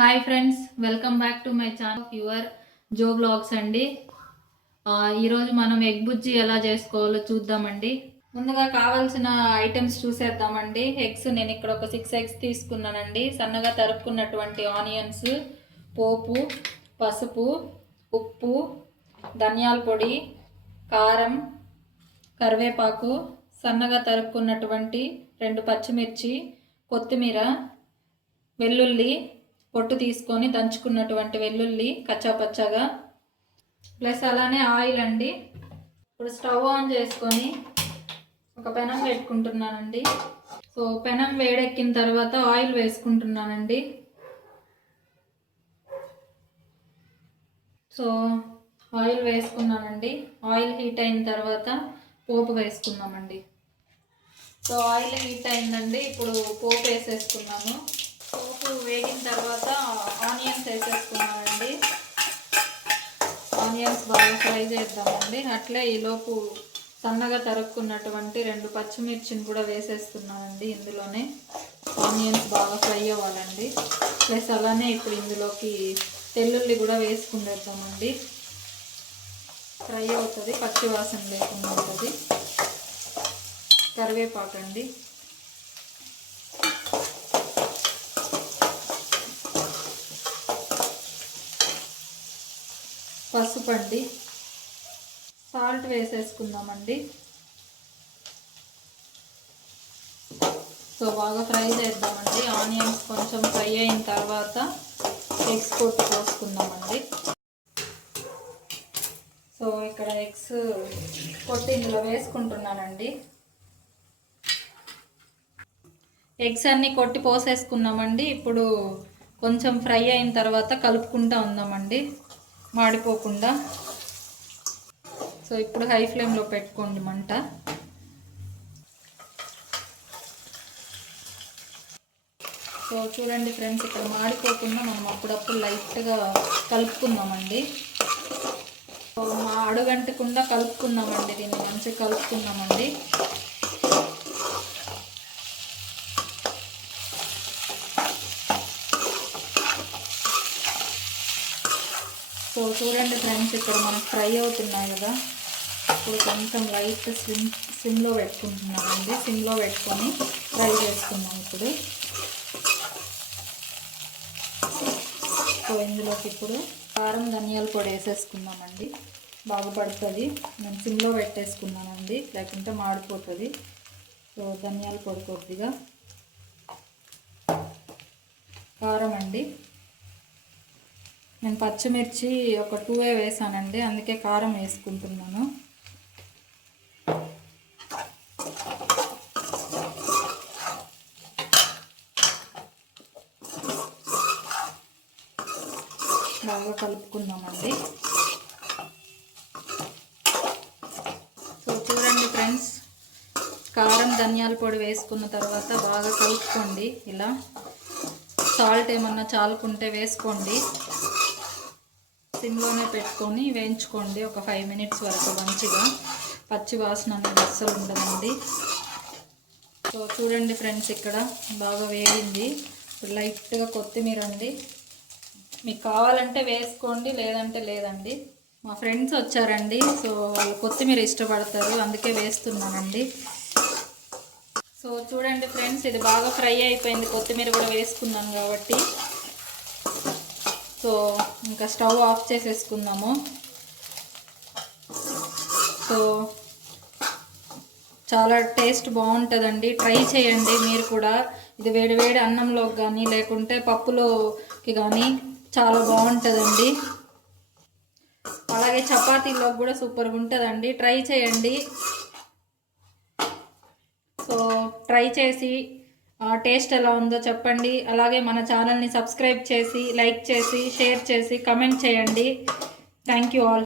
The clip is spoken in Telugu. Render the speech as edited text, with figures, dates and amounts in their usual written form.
Hi friends, welcome back to my channel your Jo blogs అండి. ఈరోజు మనం ఎగ్ బుజ్జి ఎలా చేసుకోవాలో చూద్దామండి. ముందుగా కావాల్సిన ఐటమ్స్ చూసేద్దామండి. ఎగ్స్ నేను ఇక్కడ ఒక 6 ఎగ్స్ తీసుకున్నానండి. సన్నగా తరుక్కున్నటువంటి ఆనియన్స్, పోపు, పసుపు, ఉప్పు, ధనియాల పొడి, కారం, కరివేపాకు, సన్నగా తరుక్కున్నటువంటి 2 పచ్చిమిర్చి, కొత్తిమీర, వెల్లుల్లి పొట్టు తీసుకొని దంచుకున్నటువంటి వెల్లుల్లి కచ్చాపచ్చాగా, ప్లస్ అలానే ఆయిల్ అండి. ఇప్పుడు స్టవ్ ఆన్ చేసుకొని ఒక పెనం పెట్టుకుంటున్నానండి. సో పెనం వేడెక్కిన తర్వాత ఆయిల్ వేసుకుంటున్నానండి. సో ఆయిల్ వేసుకున్నానండి. ఆయిల్ హీట్ అయిన తర్వాత పోపు వేసుకున్నామండి. సో ఆయిల్ హీట్ అయిందండి. ఇప్పుడు పోపు వేసేసుకున్నాను. పోపు వేగిన తర్వాత ఆనియన్స్ వేసేసుకున్నామండి. ఆనియన్స్ బాగా ఫ్రై చేద్దామండి. అట్లే ఈలోపు సన్నగా తరుక్కున్నటువంటి 2 పచ్చిమిర్చిని కూడా వేసేస్తున్నానండి. ఇందులోనే ఆనియన్స్ బాగా ఫ్రై అవ్వాలండి. ప్లస్ అలానే ఇప్పుడు ఇందులోకి వెల్లుల్లి కూడా వేసుకుందేద్దామండి. ఫ్రై అవుతుంది, పచ్చి వాసన లేకుండా ఉంటుంది. కరివేపాకండి, పసుపు అండి, సాల్ట్ వేసేసుకుందామండి. సో బాగా ఫ్రై చేద్దామండి. ఆనియన్స్ కొంచెం ఫ్రై అయిన తర్వాత ఎగ్స్ కొట్టి పోసుకుందామండి. సో ఇక్కడ ఎగ్స్ కొట్టి ఇందులో వేసుకుంటున్నానండి. ఎగ్స్ అన్నీ కొట్టి పోసేసుకున్నామండి. ఇప్పుడు కొంచెం ఫ్రై అయిన తర్వాత కలుపుకుంటూ ఉందామండి, మాడిపోకుండా. సో ఇప్పుడు హై ఫ్లేమ్లో పెట్టుకోండి మంట. సో చూడండి ఫ్రెండ్స్, ఇక్కడ మాడిపోకుండా మనం అప్పుడప్పుడు లైట్గా కలుపుకుందామండి. సో మా అడుగంటకుండా కలుపుకుందామండి. దీన్ని మంచిగా కలుపుకుందామండి. సో చూడండి ఫ్రెండ్స్, ఇక్కడ మనకు ఫ్రై అవుతున్నాయి కదా. ఇప్పుడు కొంచెం లైట్ సిమ్లో పెట్టుకుంటున్నామండి. సిమ్లో పెట్టుకొని ఫ్రై చేసుకున్నాం. ఇప్పుడు సో ఇందులోకి ఇప్పుడు కారం, ధనియాల పొడి వేసేసుకుందామండి. బాగుపడుతుంది. నేను సిమ్లో పెట్టేసుకున్నానండి, లేకుంటే మాడిపోతుంది. సో ధనియాల పొడి కొద్దిగా, కారం అండి. నేను పచ్చిమిర్చి ఒక 2 వేసానండి, అందుకే కారం వేసుకుంటున్నాను. బాగా కలుపుకుందామండి. సో చూడండి ఫ్రెండ్స్, కారం, ధనియాల పొడి వేసుకున్న తర్వాత బాగా కలుపుకోండి. ఇలా సాల్ట్ ఏమన్నా చాలుకుంటే వేసుకోండి. సిమ్లోనే పెట్టుకొని వేయించుకోండి ఒక 5 మినిట్స్ వరకు. మంచిగా పచ్చి వాసన అనేది అస్సలు ఉండదండి. సో చూడండి ఫ్రెండ్స్, ఇక్కడ బాగా వేగింది. ఇప్పుడు లైట్గా కొత్తిమీర అండి. మీకు కావాలంటే వేసుకోండి, లేదంటే లేదండి. మా ఫ్రెండ్స్ వచ్చారండి, సో వాళ్ళు కొత్తిమీర ఇష్టపడతారు, అందుకే వేస్తున్నానండి. సో చూడండి ఫ్రెండ్స్, ఇది బాగా ఫ్రై అయిపోయింది. కొత్తిమీర కూడా వేసుకున్నాను కాబట్టి. సో ఇంకా స్టవ్ ఆఫ్ చేసేసుకుందాము. సో చాలా టేస్ట్ బాగుంటుందండి. ట్రై చేయండి మీరు కూడా. ఇది వేడి వేడి అన్నంలోకి కానీ లేకుంటే పప్పులోకి కానీ చాలా బాగుంటుందండి. అలాగే చపాతీలోకి కూడా సూపర్గా ఉంటుందండి. ట్రై చేయండి. సో ట్రై చేసి టేస్ట్ ఎలా ఉందో చెప్పండి. అలాగే మన ఛానల్ని సబ్స్క్రైబ్ చేసి, లైక్ చేసి, షేర్ చేసి, కమెంట్ చేయండి. Thank you all.